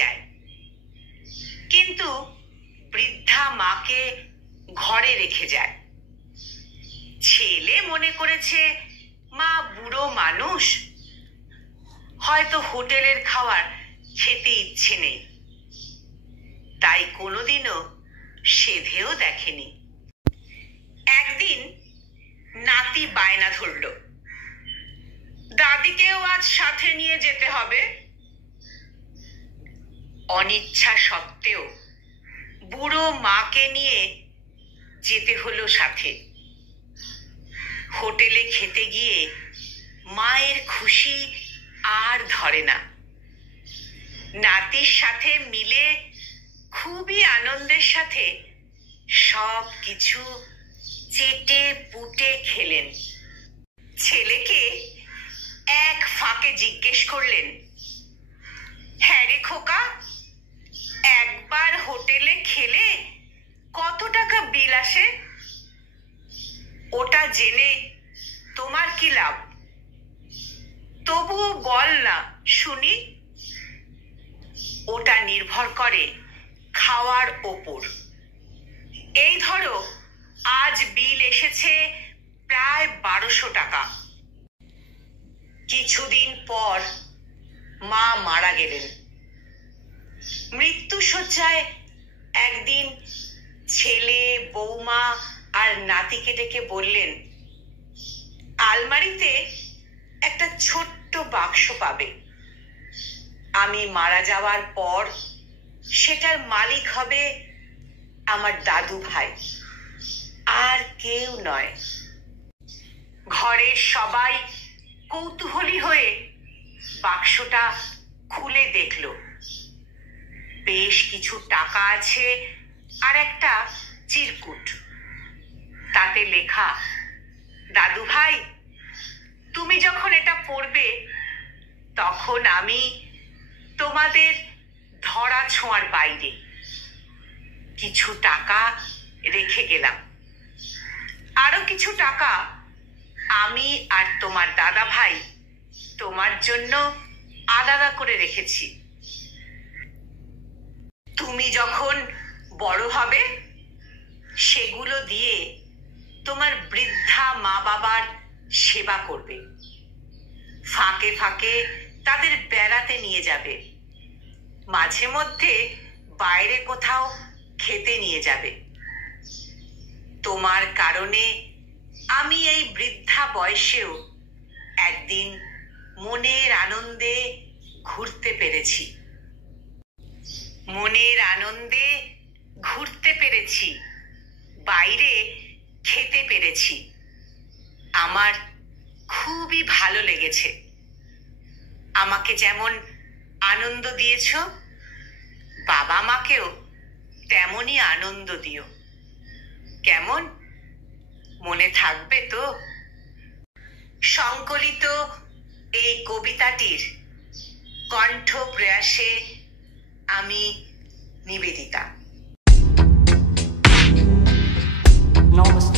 যায়, কিন্তু বৃদ্ধা মাকে ঘরে রেখে যায়। ছেলে মনে করেছে মা বুড়ো মানুষ, হয়তো হোটেলের খাবার খেতে ইচ্ছে নেই, তাই কোনোদিনও সেধেও দেখেনি। একদিন নাতি বায়না ধরল, দাদিকেও আজ সাথে নিয়ে যেতে হবে। অনিচ্ছা সত্ত্বেও বুড়ো মাকে নিয়ে যেতে হলো সাথে। হোটেলে খেতে গিয়ে মায়ের খুশি আর ধরে না। নাতির সাথে মিলে খুবই আনন্দের সাথে সব কিছু চেটে পুটে খেলেন। ছেলেকে এক ফাঁকে জিজ্ঞেস করলেন, হ্যাঁ রে খোকা, একবার হোটেলে খেলে কত টাকা বিল আসে? ওটা জেনে তোমার কি লাভ? তবুও বল না শুনি। ওটা নির্ভর করে খাওয়ার ওপর। এই ধরো আজ বিল এসেছে প্রায় 1200 টাকা। কিছুদিন পর মা মারা গেলেন। মৃত্যুশয্যায় একদিন ছেলে, বৌমা আর নাতিকে ডেকে বললেন, আলমারিতে একটা ছোট্ট বাক্স পাবে। আমি মারা যাওয়ার পর সেটার মালিক হবে আমার দাদু ভাই, আর কেউ নয়। ঘরের সবাই কৌতূহলী হয়ে বাক্সটা খুলে দেখল। বেশ কিছু টাকা আছে আর একটা চিরকুট। তাতে লেখা, দাদু ভাই, তুমি যখন এটা পড়বে তখন আমি তোমাদের ধরা ছোঁয়ার বাইরে। কিছু টাকা রেখে গেলাম, আরো কিছু টাকা আমি আর তোমার দাদা ভাই তোমার জন্য আলাদা করে রেখেছি। তুমি যখন বড় হবে সেগুলো দিয়ে তোমার বৃদ্ধা মা বাবার সেবা করবে। ফাঁকে ফাঁকে তাদের বেড়াতে নিয়ে যাবে, মাঝে মধ্যে বাইরে কোথাও খেতে নিয়ে যাবে। তোমার কারণে আমি এই বৃদ্ধা বয়সেও একদিন মনের আনন্দে ঘুরতে পেরেছি। মনের আনন্দে ঘুরতে পেরেছি, বাইরে খেতে পেরেছি। আমার খুবই ভালো লেগেছে। আমাকে যেমন আনন্দ দিয়েছ, বাবা মাকেও তেমনই আনন্দ দিও। কেমন? মনে থাকবে তো? সংকলিত এই কবিতাটির কণ্ঠ প্রয়াসে আমি নিবেদিতা। Namaste.